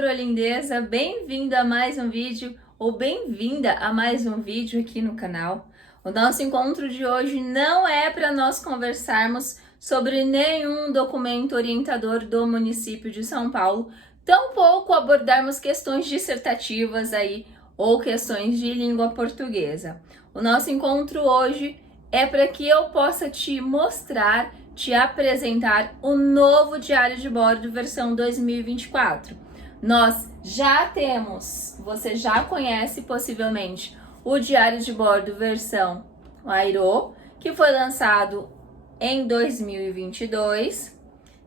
Prolindeza, bem-vindo a mais um vídeo ou bem-vinda a mais um vídeo aqui no canal. O nosso encontro de hoje não é para nós conversarmos sobre nenhum documento orientador do município de São Paulo, tampouco abordarmos questões dissertativas aí ou questões de língua portuguesa. O nosso encontro hoje é para que eu possa te mostrar, te apresentar o novo Diário de Bordo versão 2024. Nós já temos, você já conhece possivelmente o Diário de Bordo versão Airô, que foi lançado em 2022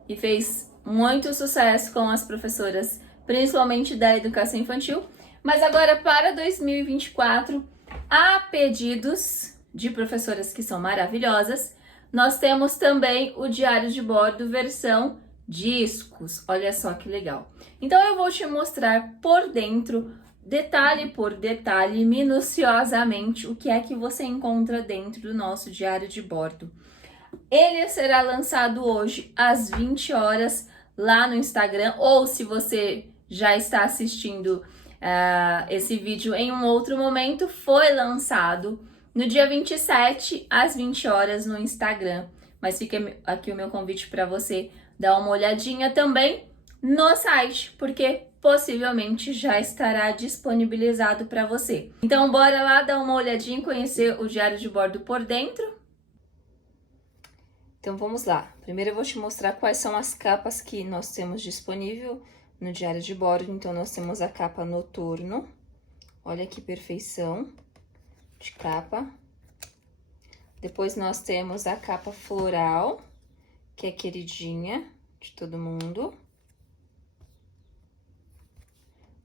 e fez muito sucesso com as professoras, principalmente da educação infantil. Mas agora para 2024, a pedidos de professoras que são maravilhosas, nós temos também o Diário de Bordo versão discos. Olha só que legal. Então eu vou te mostrar por dentro, detalhe por detalhe, minuciosamente, o que é que você encontra dentro do nosso Diário de Bordo. Ele será lançado hoje às 20 horas lá no Instagram, ou se você já está assistindo esse vídeo em um outro momento, foi lançado no dia 27 às 20 horas no Instagram. Mas fica aqui o meu convite para você dar uma olhadinha também no site, porque possivelmente já estará disponibilizado para você. Então bora lá dar uma olhadinha e conhecer o Diário de Bordo por dentro? Então vamos lá. Primeiro eu vou te mostrar quais são as capas que nós temos disponível no Diário de Bordo. Então nós temos a capa noturno. Olha que perfeição de capa. Depois nós temos a capa floral, que é queridinha de todo mundo.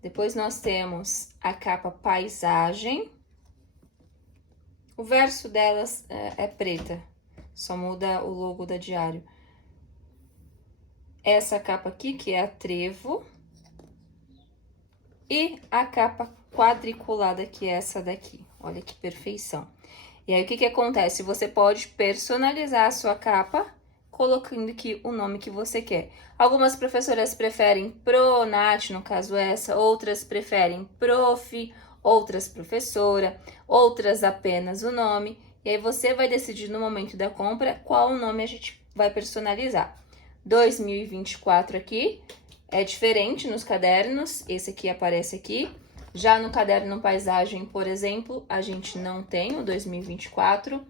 Depois nós temos a capa paisagem. O verso delas é preta, só muda o logo da Diário. Essa capa aqui, que é a trevo. E a capa quadriculada, que é essa daqui. Olha que perfeição. E aí, o que que acontece? Você pode personalizar a sua capa, colocando aqui o nome que você quer. Algumas professoras preferem Pronat, no caso essa, outras preferem Prof, outras professora, outras apenas o nome. E aí, você vai decidir no momento da compra qual nome a gente vai personalizar. 2024 aqui é diferente nos cadernos, esse aqui aparece aqui. Já no caderno paisagem, por exemplo, a gente não tem o 2024.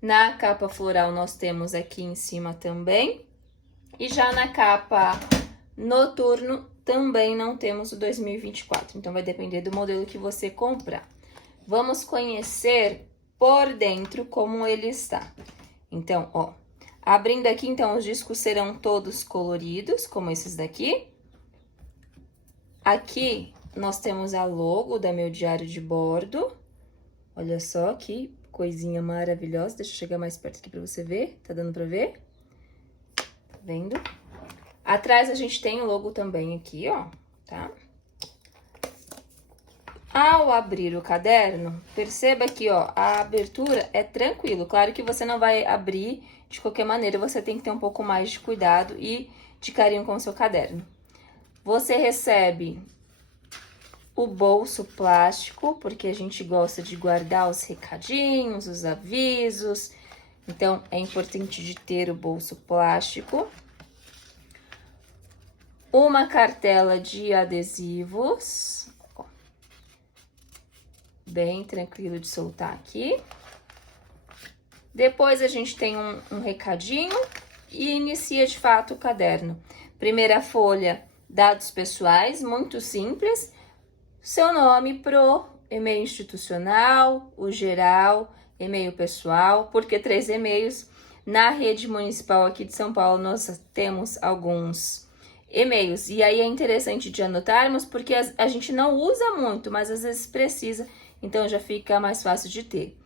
Na capa floral nós temos aqui em cima também. E já na capa noturno também não temos o 2024. Então vai depender do modelo que você comprar. Vamos conhecer por dentro como ele está. Então, ó, abrindo aqui, então os discos serão todos coloridos, como esses daqui. Aqui nós temos a logo da Meu Diário de Bordo. Olha só que coisinha maravilhosa. Deixa eu chegar mais perto aqui para você ver. Tá dando para ver? Tá vendo? Atrás a gente tem o logo também aqui, ó, tá? Ao abrir o caderno, perceba que, ó, a abertura é tranquilo. Claro que você não vai abrir de qualquer maneira, você tem que ter um pouco mais de cuidado e de carinho com o seu caderno. Você recebe o bolso plástico, porque a gente gosta de guardar os recadinhos, os avisos. Então, é importante de ter o bolso plástico. Uma cartela de adesivos. Ó, bem tranquilo de soltar aqui. Depois, a gente tem um recadinho e inicia, de fato, o caderno. Primeira folha, dados pessoais, muito simples. Seu nome pro e-mail institucional, o geral, e-mail pessoal, porque 3 e-mails. Na rede municipal aqui de São Paulo, nós temos alguns e-mails. E aí é interessante de anotarmos, porque a gente não usa muito, mas às vezes precisa, então já fica mais fácil de ter.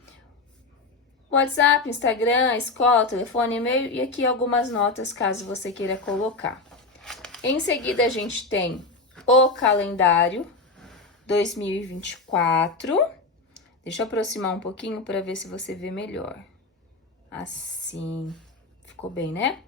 WhatsApp, Instagram, escola, telefone, e-mail e aqui algumas notas, caso você queira colocar. Em seguida, a gente tem o calendário 2024. Deixa eu aproximar um pouquinho para ver se você vê melhor. Assim, ficou bem, né?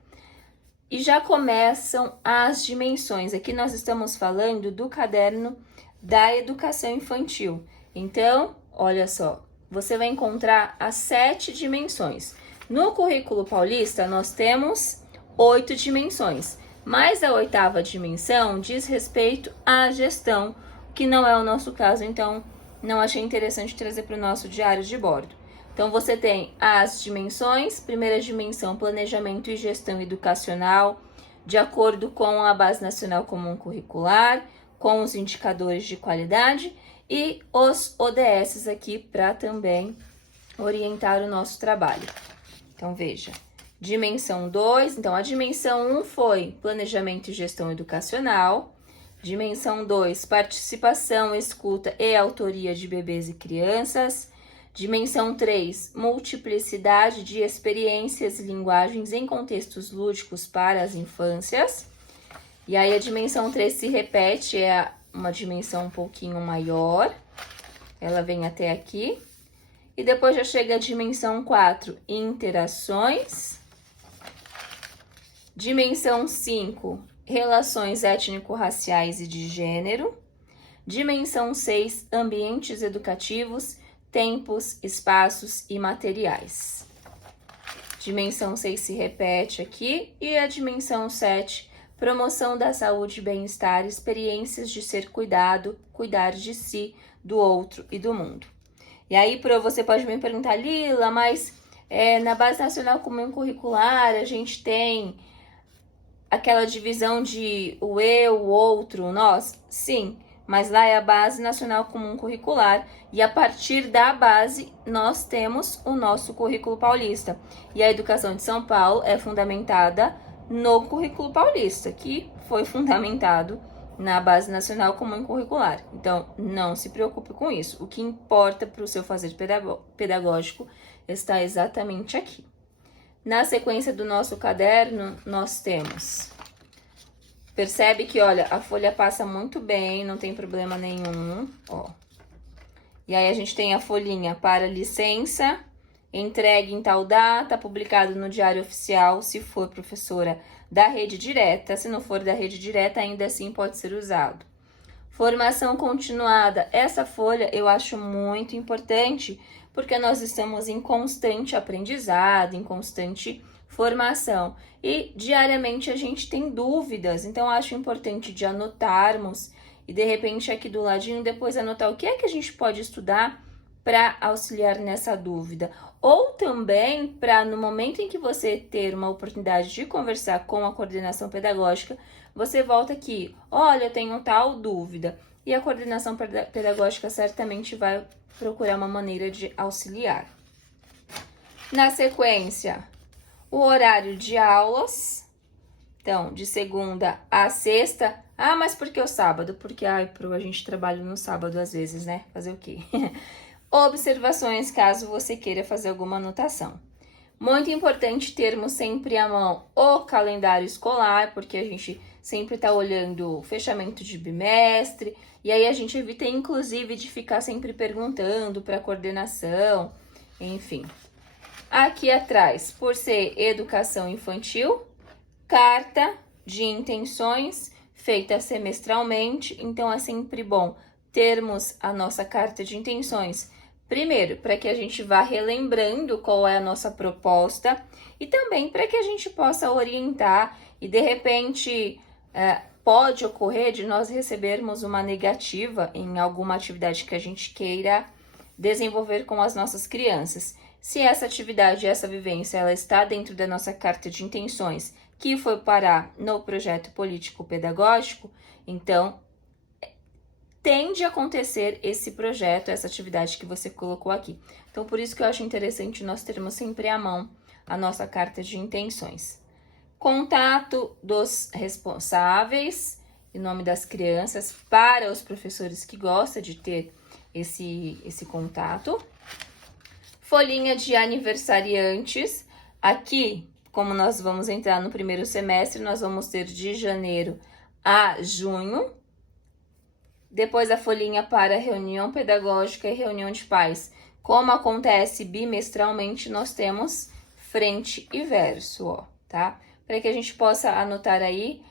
E já começam as dimensões. Aqui nós estamos falando do caderno da educação infantil. Então, olha só, você vai encontrar as 7 dimensões. No currículo paulista, nós temos 8 dimensões, mas a 8ª dimensão diz respeito à gestão, que não é o nosso caso, então não achei interessante trazer para o nosso diário de bordo. Então, você tem as dimensões, primeira dimensão, planejamento e gestão educacional, de acordo com a Base Nacional Comum Curricular, com os indicadores de qualidade e os ODS aqui para também orientar o nosso trabalho. Então, veja, dimensão 2, então a dimensão 1 foi planejamento e gestão educacional, dimensão 2, participação, escuta e autoria de bebês e crianças, dimensão 3, multiplicidade de experiências e linguagens em contextos lúdicos para as infâncias. E aí a dimensão 3 se repete, é uma dimensão um pouquinho maior. Ela vem até aqui. E depois já chega a dimensão 4, interações. Dimensão 5, relações étnico-raciais e de gênero. Dimensão 6, ambientes educativos, tempos, espaços e materiais. Dimensão 6 se repete aqui e a dimensão 7, promoção da saúde e bem-estar, experiências de ser cuidado, cuidar de si, do outro e do mundo. E aí você pode me perguntar, Lila, mas na Base Nacional Comum Curricular a gente tem aquela divisão de o eu, o outro, o nós? Sim. Mas lá é a Base Nacional Comum Curricular e a partir da base nós temos o nosso currículo paulista. E a educação de São Paulo é fundamentada no currículo paulista, que foi fundamentado na Base Nacional Comum Curricular. Então, não se preocupe com isso. O que importa para o seu fazer pedagógico está exatamente aqui. Na sequência do nosso caderno, nós temos... Percebe que, olha, a folha passa muito bem, não tem problema nenhum, ó. E aí a gente tem a folhinha para licença, entregue em tal data, publicado no Diário Oficial, se for professora da rede direta. Se não for da rede direta, ainda assim pode ser usado. Formação continuada. Essa folha eu acho muito importante, porque nós estamos em constante aprendizado, em constante formação. E diariamente a gente tem dúvidas, então acho importante de anotarmos e de repente aqui do ladinho depois anotar o que é que a gente pode estudar para auxiliar nessa dúvida. Ou também para no momento em que você ter uma oportunidade de conversar com a coordenação pedagógica, você volta aqui, olha, eu tenho tal dúvida. E a coordenação pedagógica certamente vai procurar uma maneira de auxiliar. Na sequência, o horário de aulas, então, de segunda a sexta. Ah, mas por que o sábado? Porque a gente trabalha no sábado às vezes, né? Fazer o quê? Observações, caso você queira fazer alguma anotação. Muito importante termos sempre à mão o calendário escolar, porque a gente sempre está olhando o fechamento de bimestre, e aí a gente evita, inclusive, de ficar sempre perguntando para a coordenação, enfim. Aqui atrás, por ser educação infantil, carta de intenções feita semestralmente, então é sempre bom termos a nossa carta de intenções. Primeiro, para que a gente vá relembrando qual é a nossa proposta e também para que a gente possa orientar e de repente pode ocorrer de nós recebermos uma negativa em alguma atividade que a gente queira desenvolver com as nossas crianças. Se essa atividade, essa vivência, ela está dentro da nossa carta de intenções, que foi parar no projeto político-pedagógico, então tende a acontecer esse projeto, essa atividade que você colocou aqui. Então, por isso que eu acho interessante nós termos sempre à mão a nossa carta de intenções. Contato dos responsáveis, em nome das crianças, para os professores que gostam de ter esse contato. Folhinha de aniversariantes. Aqui, como nós vamos entrar no primeiro semestre, nós vamos ter de janeiro a junho. Depois a folhinha para reunião pedagógica e reunião de pais. Como acontece bimestralmente, nós temos frente e verso, ó, tá? para que a gente possa anotar aí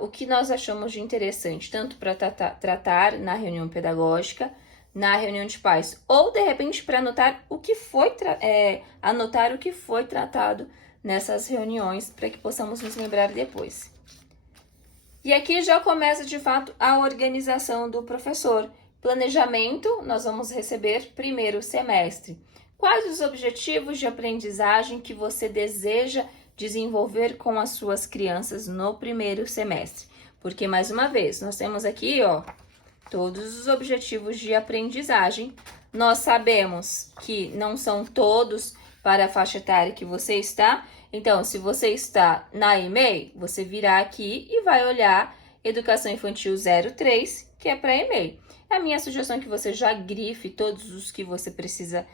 o que nós achamos de interessante, tanto para tratar na reunião pedagógica, na reunião de pais, ou de repente para anotar o que foi tratado nessas reuniões, para que possamos nos lembrar depois. E aqui já começa de fato a organização do professor. Planejamento, nós vamos receber primeiro semestre. Quais os objetivos de aprendizagem que você deseja desenvolver com as suas crianças no primeiro semestre? Porque, mais uma vez, nós temos aqui, ó, todos os objetivos de aprendizagem. Nós sabemos que não são todos para a faixa etária que você está. Então, se você está na EMEI, você virá aqui e vai olhar Educação Infantil 03, que é para EMEI. A minha sugestão é que você já grife todos os que você precisa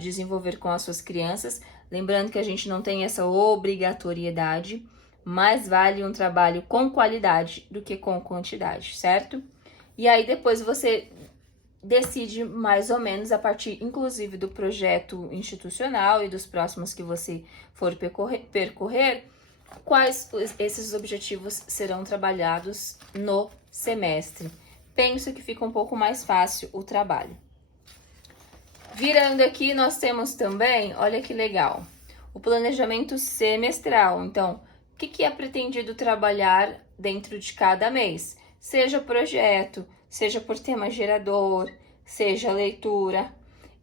desenvolver com as suas crianças. Lembrando que a gente não tem essa obrigatoriedade, mas vale um trabalho com qualidade do que com quantidade, certo? E aí depois você decide mais ou menos a partir, inclusive, do projeto institucional e dos próximos que você for percorrer, quais esses objetivos serão trabalhados no semestre. Penso que fica um pouco mais fácil o trabalho. Virando aqui, nós temos também, olha que legal, o planejamento semestral. Então, o que é pretendido trabalhar dentro de cada mês? Seja projeto, seja por tema gerador, seja leitura.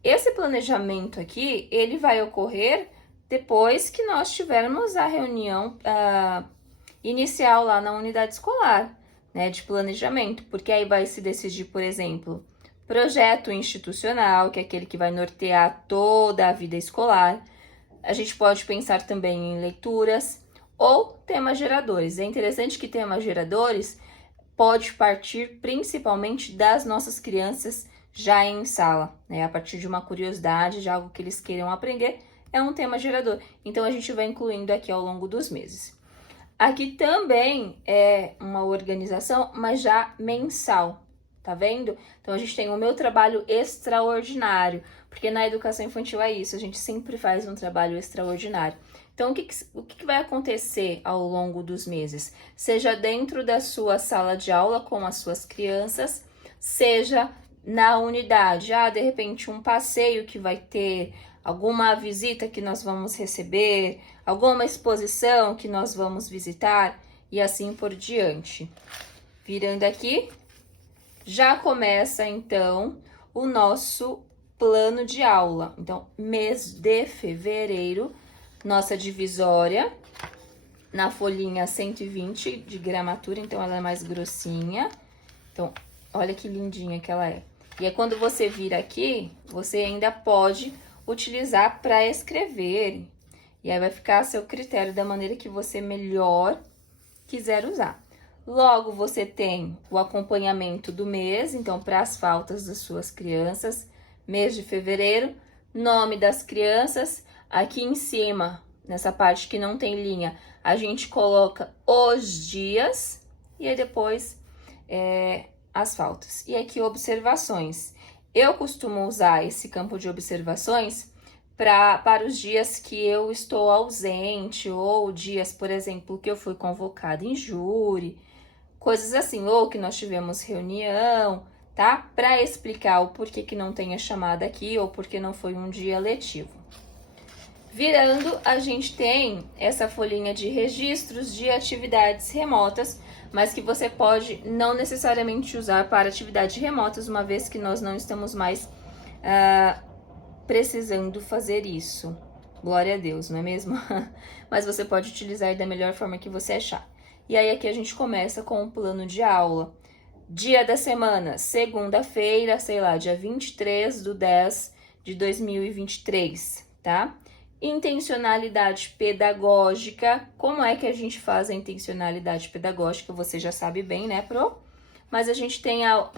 Esse planejamento aqui, ele vai ocorrer depois que nós tivermos a reunião inicial lá na unidade escolar, né, de planejamento, porque aí vai se decidir, por exemplo, projeto institucional, que é aquele que vai nortear toda a vida escolar. A gente pode pensar também em leituras ou temas geradores. É interessante que temas geradores pode partir principalmente das nossas crianças já em sala, né? A partir de uma curiosidade, de algo que eles queiram aprender, é um tema gerador. Então, a gente vai incluindo aqui ao longo dos meses. Aqui também é uma organização, mas já mensal, tá vendo? Então, a gente tem o meu trabalho extraordinário, porque na educação infantil é isso, a gente sempre faz um trabalho extraordinário. Então, o que vai acontecer ao longo dos meses? Seja dentro da sua sala de aula com as suas crianças, seja na unidade. De repente, um passeio que vai ter, alguma visita que nós vamos receber, alguma exposição que nós vamos visitar e assim por diante. Virando aqui, já começa, então, o nosso plano de aula. Então, mês de fevereiro, nossa divisória na folhinha 120 de gramatura, então ela é mais grossinha. Então, olha que lindinha que ela é. E aí, quando você vir aqui, você ainda pode utilizar para escrever. E aí vai ficar a seu critério da maneira que você melhor quiser usar. Logo, você tem o acompanhamento do mês, então, para as faltas das suas crianças. Mês de fevereiro, nome das crianças. Aqui em cima, nessa parte que não tem linha, a gente coloca os dias e aí depois as faltas. E aqui, observações. Eu costumo usar esse campo de observações para os dias que eu estou ausente ou dias, por exemplo, que eu fui convocada em júri, coisas assim, ou que nós tivemos reunião, tá? Para explicar o porquê que não tem a chamada aqui ou porque não foi um dia letivo. Virando, a gente tem essa folhinha de registros de atividades remotas, mas que você pode não necessariamente usar para atividades remotas, uma vez que nós não estamos mais precisando fazer isso. Glória a Deus, não é mesmo? Mas você pode utilizar da melhor forma que você achar. E aí aqui a gente começa com o plano de aula. Dia da semana, segunda-feira, sei lá, dia 23/10/2023, tá? Intencionalidade pedagógica. Como é que a gente faz a intencionalidade pedagógica? Você já sabe bem, né, Pro? Mas a gente tem a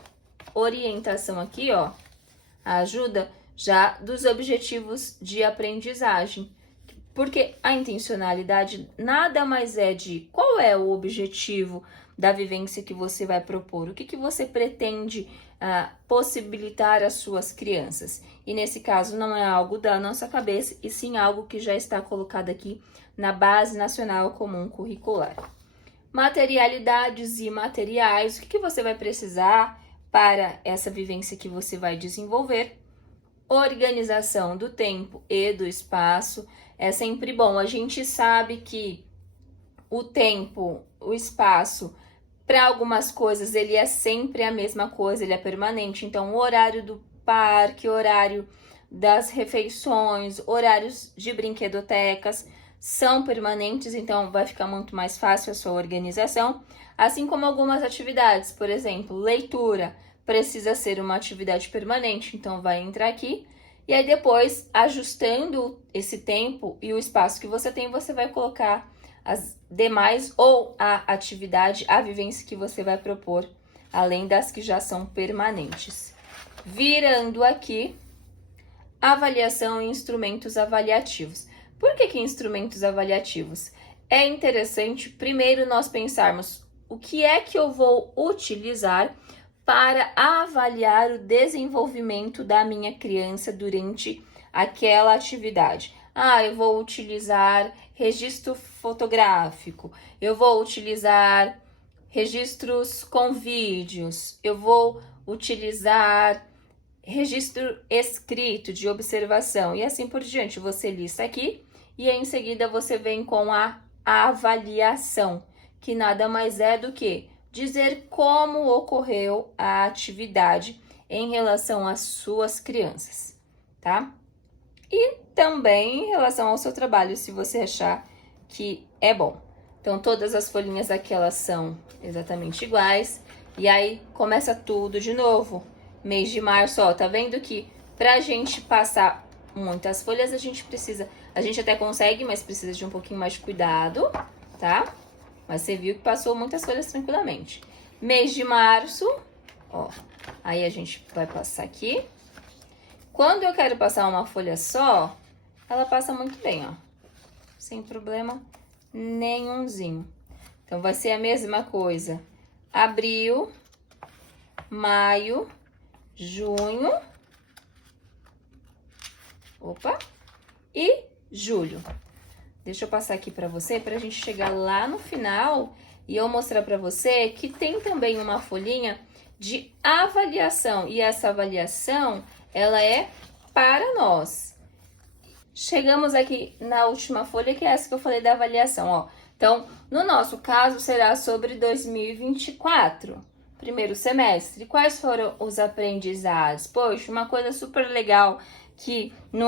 orientação aqui, ó, a ajuda já dos objetivos de aprendizagem. Porque a intencionalidade nada mais é de qual é o objetivo da vivência que você vai propor? O que você pretende possibilitar às suas crianças? E nesse caso não é algo da nossa cabeça, e sim algo que já está colocado aqui na Base Nacional Comum Curricular. Materialidades e materiais, o que você vai precisar para essa vivência que você vai desenvolver? Organização do tempo e do espaço. É sempre bom. A gente sabe que o tempo, o espaço, para algumas coisas ele é sempre a mesma coisa, ele é permanente. Então, o horário do parque, o horário das refeições, horários de brinquedotecas são permanentes, então vai ficar muito mais fácil a sua organização. Assim como algumas atividades, por exemplo, leitura, precisa ser uma atividade permanente, então vai entrar aqui. E aí depois, ajustando esse tempo e o espaço que você tem, você vai colocar as demais ou a atividade, a vivência que você vai propor, além das que já são permanentes. Virando aqui, avaliação e instrumentos avaliativos. Por que instrumentos avaliativos? É interessante, primeiro, nós pensarmos o que é que eu vou utilizar para avaliar o desenvolvimento da minha criança durante aquela atividade. Eu vou utilizar registro fotográfico, eu vou utilizar registros com vídeos, eu vou utilizar registro escrito de observação e assim por diante. Você lista aqui e em seguida você vem com a avaliação, que nada mais é do que dizer como ocorreu a atividade em relação às suas crianças, tá? E também em relação ao seu trabalho, se você achar que é bom. Então, todas as folhinhas aqui, elas são exatamente iguais. E aí, começa tudo de novo. Mês de março, ó, tá vendo que pra gente passar muitas folhas, a gente até consegue, mas precisa de um pouquinho mais de cuidado, tá? Mas você viu que passou muitas folhas tranquilamente. Mês de março, ó, aí a gente vai passar aqui. Quando eu quero passar uma folha só, ela passa muito bem, ó, sem problema nenhumzinho. Então, vai ser a mesma coisa. Abril, maio, junho, e julho. Deixa eu passar aqui para você, para a gente chegar lá no final e eu mostrar para você que tem também uma folhinha de avaliação. E essa avaliação, ela é para nós. Chegamos aqui na última folha, que é essa que eu falei da avaliação, ó. Então, no nosso caso, será sobre 2024, primeiro semestre. Quais foram os aprendizados? Poxa, uma coisa super legal que no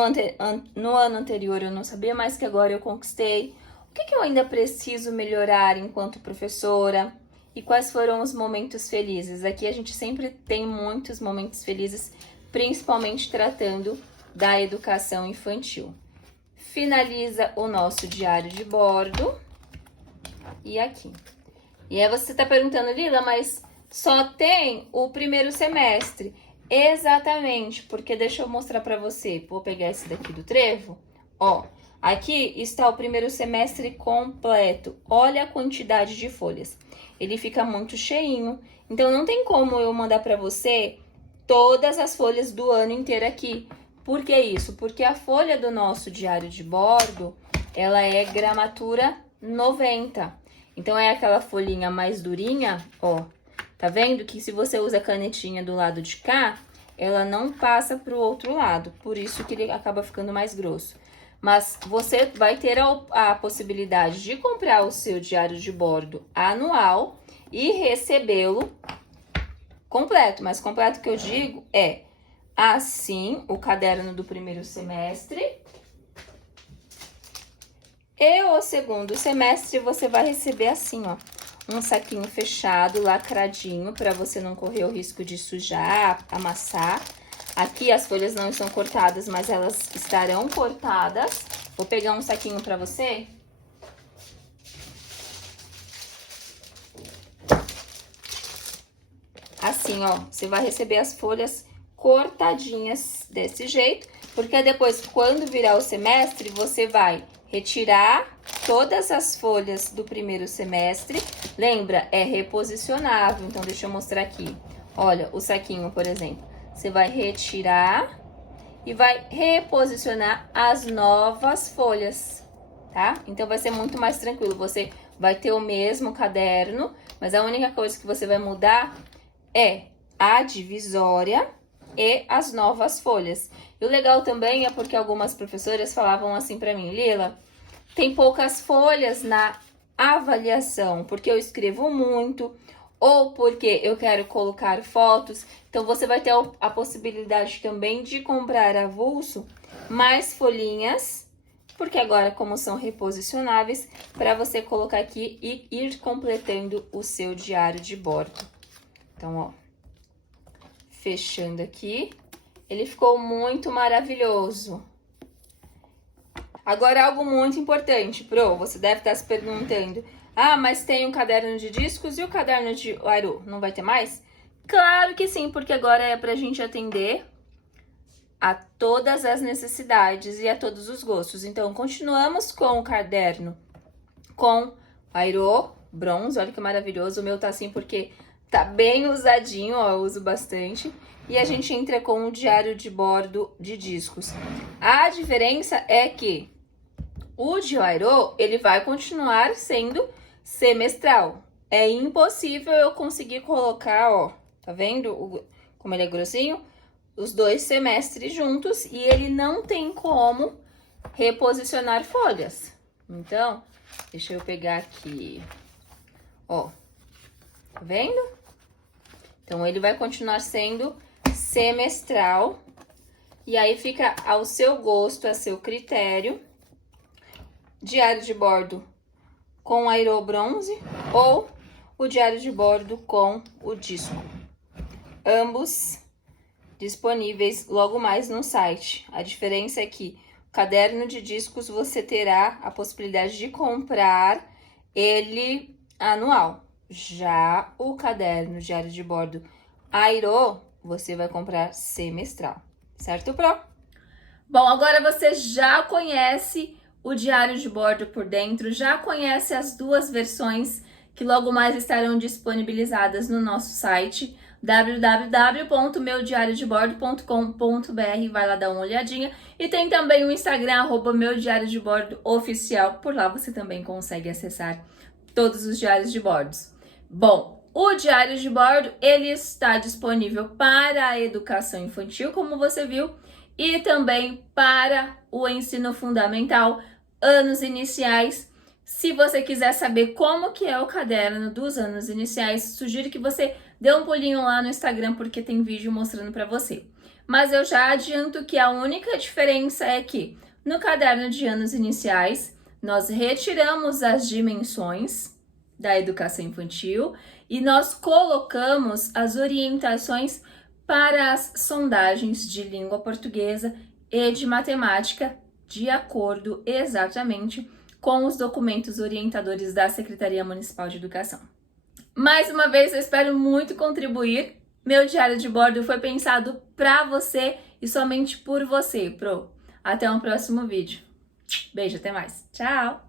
ano anterior eu não sabia, mas que agora eu conquistei. O que eu ainda preciso melhorar enquanto professora? E quais foram os momentos felizes? Aqui a gente sempre tem muitos momentos felizes, principalmente tratando da educação infantil. Finaliza o nosso diário de bordo. E aqui. E aí você tá perguntando, Lila, mas só tem o primeiro semestre? Exatamente, porque deixa eu mostrar pra você. Vou pegar esse daqui do trevo. Ó, aqui está o primeiro semestre completo. Olha a quantidade de folhas. Ele fica muito cheinho. Então, não tem como eu mandar pra você todas as folhas do ano inteiro aqui. Por que isso? Porque a folha do nosso diário de bordo, ela é gramatura 90. Então, é aquela folhinha mais durinha, ó. Tá vendo que se você usa a canetinha do lado de cá, ela não passa pro outro lado. Por isso que ele acaba ficando mais grosso. Mas você vai ter a possibilidade de comprar o seu diário de bordo anual e recebê-lo completo. Mas completo que eu digo é assim, o caderno do primeiro semestre. E o segundo semestre você vai receber assim, ó, um saquinho fechado, lacradinho, para você não correr o risco de sujar, amassar. Aqui as folhas não estão cortadas, mas elas estarão cortadas. Vou pegar um saquinho para você. Assim, ó, você vai receber as folhas cortadinhas desse jeito, porque depois, quando virar o semestre, você vai retirar todas as folhas do primeiro semestre. Lembra, é reposicionável, então deixa eu mostrar aqui. Olha, o saquinho, por exemplo, você vai retirar e vai reposicionar as novas folhas, tá? Então vai ser muito mais tranquilo, você vai ter o mesmo caderno, mas a única coisa que você vai mudar é a divisória e as novas folhas. E o legal também é porque algumas professoras falavam assim pra mim, Lila, tem poucas folhas na avaliação, porque eu escrevo muito, ou porque eu quero colocar fotos. Então, você vai ter a possibilidade também de comprar avulso mais folhinhas, porque agora, como são reposicionáveis, para você colocar aqui e ir completando o seu diário de bordo. Então, ó, fechando aqui, ele ficou muito maravilhoso. Agora, algo muito importante, Pro, você deve estar se perguntando, ah, mas tem um caderno de discos e o caderno de Airo, não vai ter mais? Claro que sim, porque agora é pra gente atender a todas as necessidades e a todos os gostos. Então, continuamos com o caderno com Airo bronze, olha que maravilhoso, o meu tá assim porque tá bem usadinho, ó, eu uso bastante. E a gente entra com o diário de bordo de discos. A diferença é que o de Airo, ele vai continuar sendo semestral. É impossível eu conseguir colocar, ó, tá vendo como ele é grossinho? Os 2 semestres juntos e ele não tem como reposicionar folhas. Então, deixa eu pegar aqui, ó, tá vendo? Então, ele vai continuar sendo semestral e aí fica ao seu gosto, a seu critério, diário de bordo com Airo bronze ou o diário de bordo com o disco. Ambos disponíveis logo mais no site. A diferença é que o caderno de discos você terá a possibilidade de comprar ele anual. Já o caderno diário de bordo Airo, você vai comprar semestral. Certo, Pro? Bom, agora você já conhece o diário de bordo por dentro, já conhece as 2 versões que logo mais estarão disponibilizadas no nosso site www.meudiariodebordo.com.br, vai lá dar uma olhadinha. E tem também o Instagram, @meudiariodebordo_oficial, por lá você também consegue acessar todos os diários de bordos. Bom, o diário de bordo, ele está disponível para a educação infantil, como você viu, e também para o ensino fundamental, anos iniciais. Se você quiser saber como que é o caderno dos anos iniciais, sugiro que você dê um pulinho lá no Instagram, porque tem vídeo mostrando para você. Mas eu já adianto que a única diferença é que no caderno de anos iniciais, nós retiramos as dimensões da educação infantil e nós colocamos as orientações para as sondagens de língua portuguesa e de matemática, de acordo exatamente com os documentos orientadores da Secretaria Municipal de Educação. Mais uma vez, eu espero muito contribuir. Meu diário de bordo foi pensado para você e somente por você, Pro. Até um próximo vídeo. Beijo, até mais. Tchau!